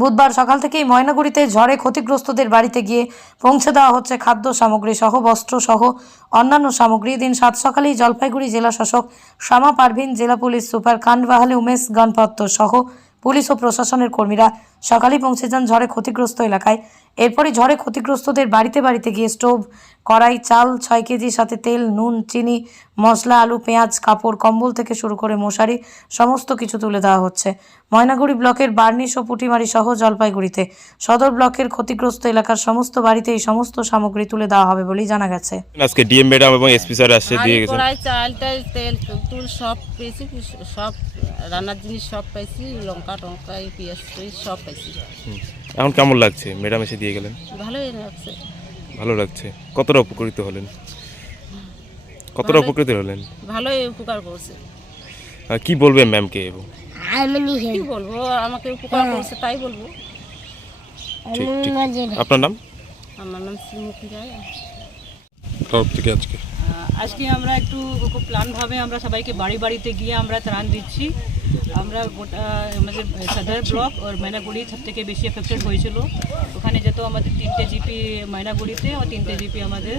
বুধবার সকাল থেকেই ময়নাগুড়িতে ঝড়ে ক্ষতিগ্রস্তদের বাড়িতে গিয়ে পৌঁছে দেওয়া হচ্ছে খাদ্য সামগ্রী সহ, বস্ত্র সহ, অন্যান্য সামগ্রী। দিন সাত সকালেই জলপাইগুড়ি জেলা শাসক শ্যামা পারভিন, জেলা পুলিশ সুপার কান্ডবাহালি উমেশ গণপত্ত সহ পুলিশ ও প্রশাসনের কর্মীরা সকালেই পৌঁছে যান ঝড়ে ক্ষতিগ্রস্ত এলাকায়। এরপরই ঝড়ে ক্ষতিগ্রস্তদের বাড়িতে বাড়িতে গিয়ে স্টোভ কড়াই চাল ছয় কেজির সাথে তেল নুন চিনি মশলা আলু পেঁয়াজ কাপড় কম্বল থেকে শুরু করে মশারি সমস্ত কিছু তুলে দেওয়া হচ্ছে। ময়নাগুড়ি ব্লকের বার্নিশ ও পুটিমারি সহ জলপাইগুড়িতে সদর ব্লকের ক্ষতিগ্রস্ত এলাকার সমস্ত বাড়িতে এই সমস্ত সামগ্রী তুলে দেওয়া হবে বলেই জানা গেছে। আজকে ডিএম ম্যাডাম এবং এসপি স্যার আসছে দিয়ে গেছেন। কড়াই চাল টাল তেল তুল সব পেয়েছি সব রান্নার জিনিস সব পাইছি লঙ্কা টঙ্কা এই পেঁয়াজ টেয়াজ সব পাইছি। এখন কেমন লাগছে? ম্যাডাম এসে দিয়ে গেলেন? ভালোই লাগছে। ভালো লাগছে। কতটা উপকৃত হলেন? কতটা উপকৃত হলেন? ভালোই উপকার করছে। আর কি বলবেন ম্যামকে এবং কি বলব? আমাকে উপকার করছে তাই বলব। ঠিক ঠিক। আপনার নাম? আমার নাম শ্রীমুখী রায়। তরফ থেকে আজকে? আজকে আমরা একটু খুব প্ল্যানভাবে আমরা সবাইকে বাড়ি বাড়িতে গিয়ে আমরা ত্রাণ দিচ্ছি। আমরা গোটা আমাদের সদর ব্লক আর ময়নাগুড়ি সব থেকে বেশি এফেক্টেড হয়েছিল। ওখানে যেত আমাদের তিনটে জিপি ময়নাগুড়িতে ও তিনটে জিপি আমাদের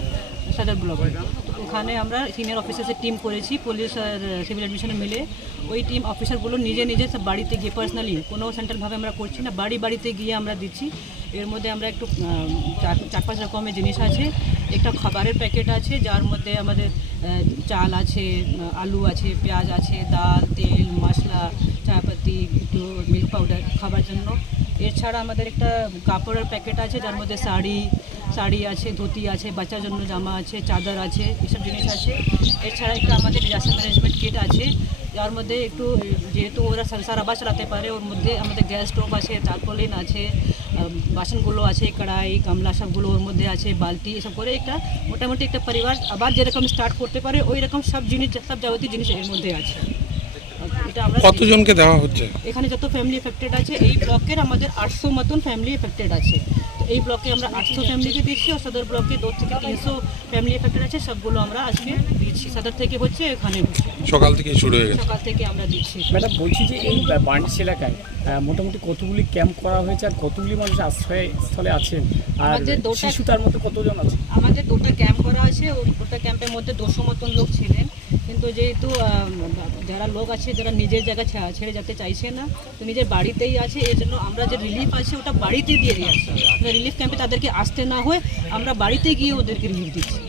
সদর ব্লকে। তো ওখানে আমরা সিনিয়র অফিসার্সের টিম করেছি পুলিশ আর সিভিল অ্যাডমিশনে মিলে। ওই টিম অফিসারগুলো নিজে নিজে সব বাড়িতে গিয়ে পার্সোনালি কোনো সেন্ট্রালভাবে আমরা করছি না, বাড়ি বাড়িতে গিয়ে আমরা দিচ্ছি। এর মধ্যে আমরা একটু চার চার পাঁচ রকমের জিনিস আছে। একটা খাবারের প্যাকেট আছে, যার মধ্যে আমাদের চাল আছে, আলু আছে, পেঁয়াজ আছে, ডাল, তেল, মশলা, চাপাতি, একটু মিল্ক পাউডার খাবার জন্য। এছাড়া আমাদের একটা কাপড়ের প্যাকেট আছে, যার মধ্যে শাড়ি শাড়ি আছে ধুতি আছে বাচ্চার জন্য জামা আছে চাদর আছে এসব জিনিস আছে। এছাড়া একটা আমাদের ডিজাস্টার ম্যানেজমেন্ট কিট আছে। যার মধ্যে একটু যেহেতু ওরা সংসার আবার চালাতে পারে ওর মধ্যে আমাদের গ্যাস স্টোভ আছে তারপলিন আছে বাসনগুলো আছে কড়াই গামলা সবগুলো ওর মধ্যে আছে বালতি এসব করে একটা মোটামুটি একটা পরিবার আবার যেরকম স্টার্ট করতে পারে ওই রকম সব জিনিস সব যাবতীয় জিনিস এর মধ্যে আছে। এটা আমরা কতজনকে দেওয়া হচ্ছে? এখানে যত ফ্যামিলি এফেক্টেড আছে এই ব্লকের আমাদের আটশো মতন ফ্যামিলি এফেক্টেড আছে। এই ব্লকে আমরা আটশো ফ্যামিলিকে দিচ্ছি আর সদর ব্লকে দু থেকে তিনশো ফ্যামিলি এফেক্টেড আছে সবগুলো আমরা আজকে দিচ্ছি। সদর থেকে হচ্ছে এখানে সকাল থেকে শুরু হয়ে গেছে। সকাল থেকে আমরা দিচ্ছি। ম্যাডাম বলছি যে এই বার্নিশ এলাকায় মোটামুটি কতগুলি ক্যাম্প করা হয়েছে আর কতগুলি মানুষ আশ্রয়স্থলে আছেন? আর শিশু তার মধ্যে কতজন আছে? আমাদের দুটো ক্যাম্প করা আছে ওই দুটো ক্যাম্পের মধ্যে দুশো মতন লোক ছিলেন। কিন্তু যেহেতু যারা লোক আছে, যারা নিজের জায়গা ছেড়ে যেতে চাইছে না, তো নিজের বাড়িতেই আছে এই জন্য আমরা যে রিলিফ আছে ওটা বাড়িতে দিয়ে দিয়ে আসছি রিলিফ ক্যাম্পে তাদেরকে আসতে না হয়ে আমরা বাড়িতে গিয়ে ওদেরকে রিলিফ দিচ্ছি।